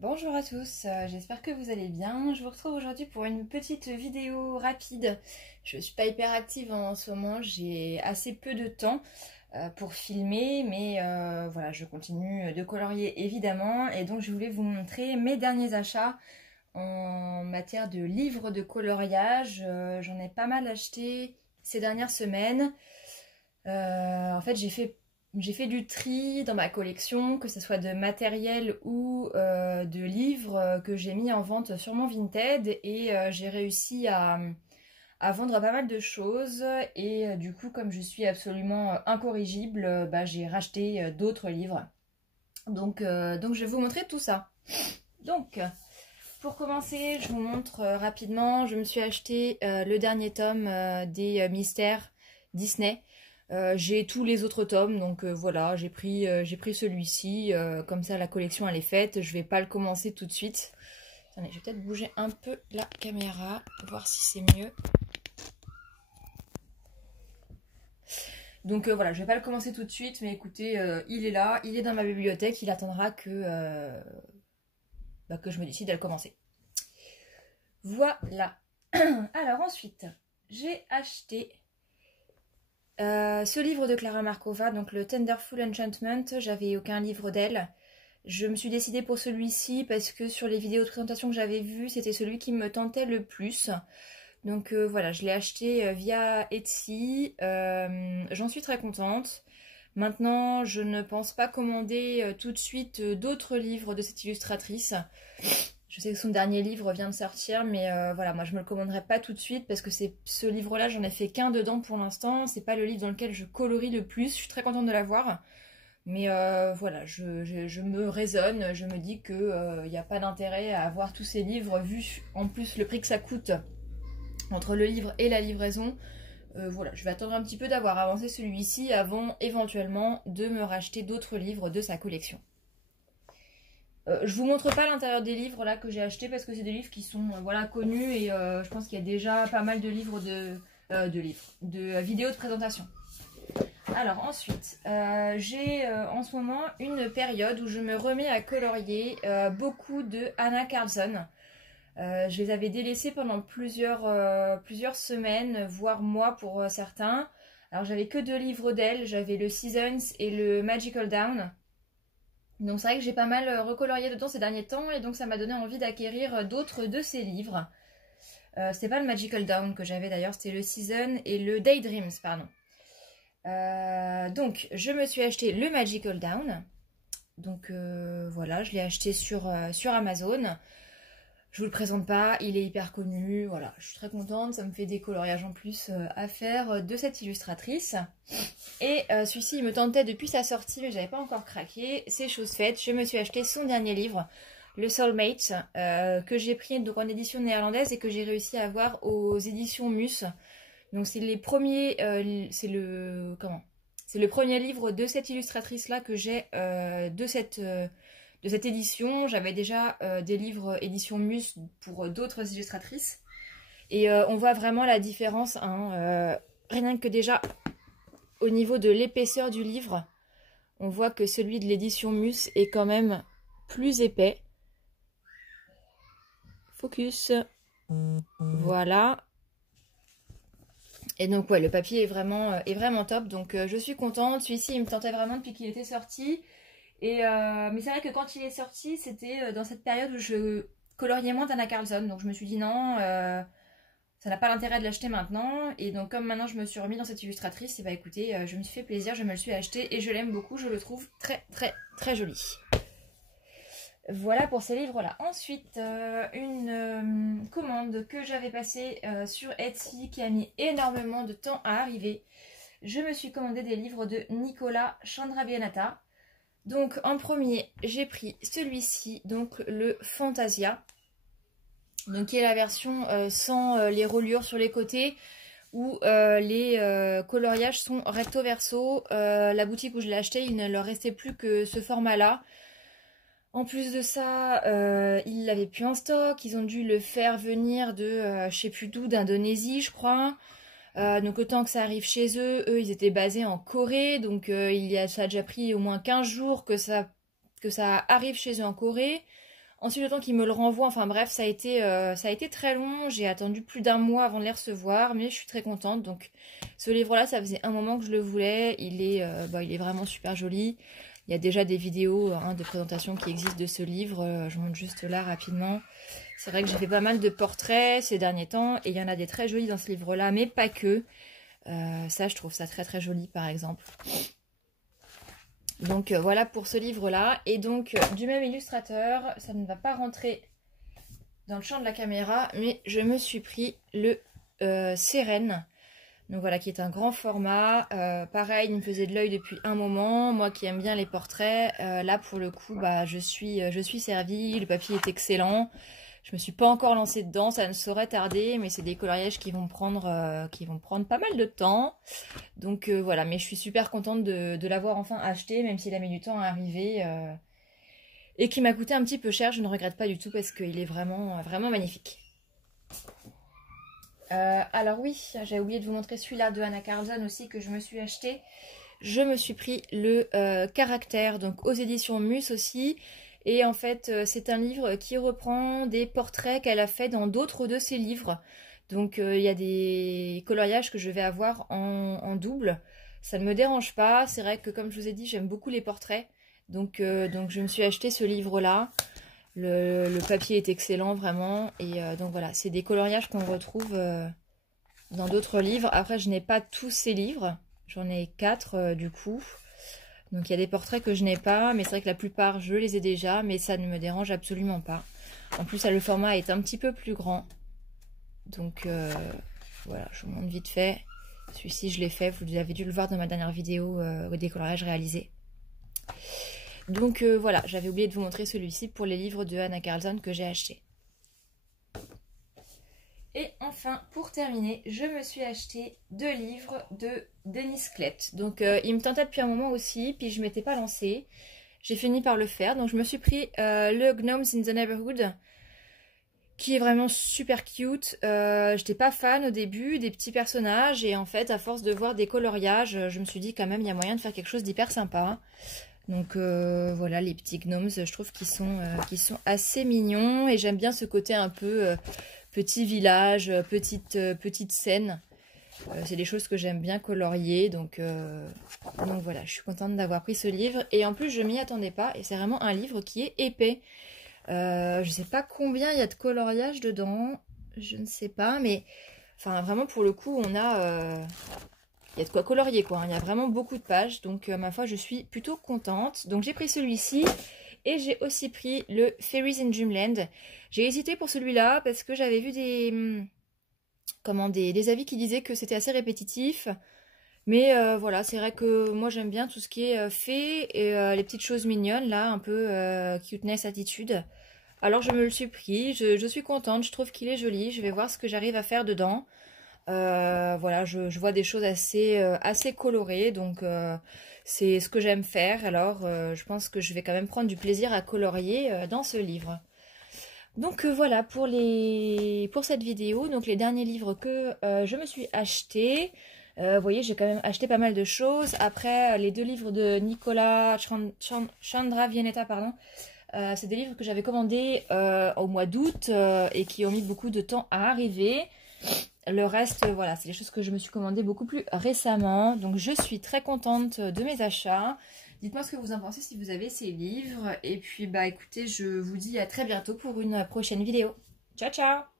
Bonjour à tous, j'espère que vous allez bien. Je vous retrouve aujourd'hui pour une petite vidéo rapide. Je suis pas hyper active en ce moment, j'ai assez peu de temps pour filmer, mais voilà, je continue de colorier évidemment. Et donc je voulais vous montrer mes derniers achats en matière de livres de coloriage. J'en ai pas mal acheté ces dernières semaines. En fait, j'ai fait du tri dans ma collection, que ce soit de matériel ou de livres que j'ai mis en vente sur mon Vinted et j'ai réussi à vendre pas mal de choses et du coup comme je suis absolument incorrigible, j'ai racheté d'autres livres. Donc je vais vous montrer tout ça. Donc pour commencer, je vous montre rapidement, je me suis acheté le dernier tome des mystères Disney. J'ai tous les autres tomes, donc voilà, j'ai pris celui-ci, comme ça la collection elle est faite, je vais pas le commencer tout de suite. Attendez, je vais peut-être bouger un peu la caméra, voir si c'est mieux. Donc voilà, je vais pas le commencer tout de suite, mais écoutez, il est là, il est dans ma bibliothèque, il attendra que je me décide à le commencer. Voilà. Alors ensuite, j'ai acheté ce livre de Clara Markova, donc le Tenderful Enchantment. J'avais aucun livre d'elle. Je me suis décidée pour celui-ci parce que sur les vidéos de présentation que j'avais vues, c'était celui qui me tentait le plus. Donc voilà, je l'ai acheté via Etsy. J'en suis très contente. Maintenant, je ne pense pas commander tout de suite d'autres livres de cette illustratrice. Je sais que son dernier livre vient de sortir, mais voilà, moi je me le commanderai pas tout de suite parce que ce livre-là, j'en ai fait qu'un dedans pour l'instant. C'est pas le livre dans lequel je colorie le plus. Je suis très contente de l'avoir. Mais voilà, je me raisonne, je me dis que il n'y a pas d'intérêt à avoir tous ces livres vu en plus le prix que ça coûte entre le livre et la livraison. Voilà, je vais attendre un petit peu d'avoir avancé celui-ci avant éventuellement de me racheter d'autres livres de sa collection. Je vous montre pas l'intérieur des livres là que j'ai acheté parce que c'est des livres qui sont voilà connus et je pense qu'il y a déjà pas mal de livres de vidéos de présentation. Alors ensuite, j'ai en ce moment une période où je me remets à colorier beaucoup de Anna Carlson. Je les avais délaissés pendant plusieurs semaines, voire mois pour certains. Alors j'avais que 2 livres d'elle, j'avais le Seasons et le Magical Down. Donc c'est vrai que j'ai pas mal recolorié dedans ces derniers temps et donc ça m'a donné envie d'acquérir d'autres de ces livres. C'était pas le Magical Down que j'avais d'ailleurs, c'était le Season et le Daydreams, pardon. Donc je me suis acheté le Magical Down. Donc voilà, je l'ai acheté sur Amazon. Je vous le présente pas, il est hyper connu, voilà, je suis très contente, ça me fait des coloriages en plus à faire de cette illustratrice. Et celui-ci il me tentait depuis sa sortie mais j'avais pas encore craqué, c'est chose faite, je me suis acheté son dernier livre, le Soulmate, que j'ai pris donc en édition néerlandaise et que j'ai réussi à avoir aux éditions Mus. Donc c'est les premiers, c'est le premier livre de cette illustratrice là que j'ai de cette édition. J'avais déjà des livres édition Mus pour d'autres illustratrices. Et on voit vraiment la différence, hein, rien que déjà au niveau de l'épaisseur du livre, on voit que celui de l'édition Mus est quand même plus épais. Focus. Voilà. Et donc ouais, le papier est vraiment top, donc je suis contente. Celui-ci il me tentait vraiment depuis qu'il était sorti. Mais c'est vrai que quand il est sorti, c'était dans cette période où je coloriais moins d'Anna Carlson. Donc je me suis dit non, ça n'a pas l'intérêt de l'acheter maintenant. Et donc comme maintenant je me suis remis dans cette illustratrice, et bah écoutez, je me suis fait plaisir, je me le suis acheté et je l'aime beaucoup. Je le trouve très très très joli. Voilà pour ces livres-là. Ensuite, une commande que j'avais passée sur Etsy qui a mis énormément de temps à arriver. Je me suis commandé des livres de Nicola Chandrabhianatha. Donc en premier, j'ai pris celui-ci, donc le Fantasia, donc qui est la version sans les reliures sur les côtés, où les coloriages sont recto verso. La boutique où je l'ai acheté, il ne leur restait plus que ce format-là. En plus de ça, ils l'avaient plus en stock, ils ont dû le faire venir de je sais plus d'où, d'Indonésie je crois. Donc autant que ça arrive chez eux, ils étaient basés en Corée, donc ça a déjà pris au moins 15 jours que ça arrive chez eux en Corée. Ensuite, le temps qu'il me le renvoie, enfin bref, ça a été très long. J'ai attendu plus d'un mois avant de les recevoir, mais je suis très contente. Donc, ce livre-là, ça faisait un moment que je le voulais. Il est vraiment super joli. Il y a déjà des vidéos de présentation qui existent de ce livre. Je montre juste là rapidement. C'est vrai que j'ai fait pas mal de portraits ces derniers temps. Et il y en a des très jolis dans ce livre-là, mais pas que. Ça, je trouve ça très très joli, par exemple. Donc voilà pour ce livre-là. Et donc du même illustrateur, ça ne va pas rentrer dans le champ de la caméra, mais je me suis pris le Sérène. Donc voilà, qui est un grand format. Pareil, il me faisait de l'œil depuis un moment. Moi qui aime bien les portraits, là pour le coup, bah, je suis servie. Le papier est excellent. Je me suis pas encore lancée dedans, ça ne saurait tarder, mais c'est des coloriages qui vont prendre pas mal de temps. Donc voilà, mais je suis super contente de l'avoir enfin acheté, même s'il a mis du temps à arriver. Et qui m'a coûté un petit peu cher, je ne regrette pas du tout parce qu'il est vraiment, vraiment magnifique. Alors oui, j'ai oublié de vous montrer celui-là de Anna Carlson aussi que je me suis acheté. Je me suis pris le Caractère, donc aux éditions Mus aussi. Et en fait, c'est un livre qui reprend des portraits qu'elle a fait dans d'autres de ses livres. Donc il y a des coloriages que je vais avoir en double. Ça ne me dérange pas. C'est vrai que comme je vous ai dit, j'aime beaucoup les portraits. Donc je me suis acheté ce livre-là. Le papier est excellent vraiment. Et donc voilà, c'est des coloriages qu'on retrouve dans d'autres livres. Après, je n'ai pas tous ces livres. J'en ai 4 du coup. Donc il y a des portraits que je n'ai pas, mais c'est vrai que la plupart je les ai déjà, mais ça ne me dérange absolument pas. En plus le format est un petit peu plus grand. Donc voilà, je vous montre vite fait. Celui-ci je l'ai fait, vous avez dû le voir dans ma dernière vidéo des coloriages réalisés. Donc voilà, j'avais oublié de vous montrer celui-ci pour les livres de Anna Carlson que j'ai acheté. Et enfin, pour terminer, je me suis acheté 2 livres de Denis Klett. Donc, il me tentait depuis un moment aussi, puis je ne m'étais pas lancée. J'ai fini par le faire. Donc, je me suis pris le Gnomes in the Neighborhood, qui est vraiment super cute. J'étais pas fan au début des petits personnages, et en fait, à force de voir des coloriages, je me suis dit quand même, il y a moyen de faire quelque chose d'hyper sympa. Donc voilà, les petits gnomes, je trouve qu'ils sont assez mignons, et j'aime bien ce côté un peu... petit village, petite scène. C'est des choses que j'aime bien colorier. Donc voilà, je suis contente d'avoir pris ce livre. Et en plus, je m'y attendais pas. Et c'est vraiment un livre qui est épais. Je sais pas combien il y a de coloriage dedans. Je ne sais pas. Mais enfin, vraiment, pour le coup, on a... il y a de quoi colorier, quoi. Il y a vraiment beaucoup de pages. Donc, ma foi, je suis plutôt contente. Donc, j'ai pris celui-ci. Et j'ai aussi pris le Fairies in Dreamland. J'ai hésité pour celui-là parce que j'avais vu des avis qui disaient que c'était assez répétitif. Mais voilà, c'est vrai que moi j'aime bien tout ce qui est fée et les petites choses mignonnes, là, un peu cuteness attitude. Alors je me le suis pris, je suis contente, je trouve qu'il est joli. Je vais voir ce que j'arrive à faire dedans. Voilà, je vois des choses assez colorées, donc c'est ce que j'aime faire. Alors je pense que je vais quand même prendre du plaisir à colorier dans ce livre. Donc voilà pour cette vidéo, donc les derniers livres que je me suis achetés. Vous voyez, j'ai quand même acheté pas mal de choses. Après, les 2 livres de Nicola Chandravieneta, pardon. C'est des livres que j'avais commandés au mois d'août et qui ont mis beaucoup de temps à arriver. Le reste, voilà, c'est des choses que je me suis commandées beaucoup plus récemment. Donc, je suis très contente de mes achats. Dites-moi ce que vous en pensez si vous avez ces livres. Et puis, bah écoutez, je vous dis à très bientôt pour une prochaine vidéo. Ciao, ciao!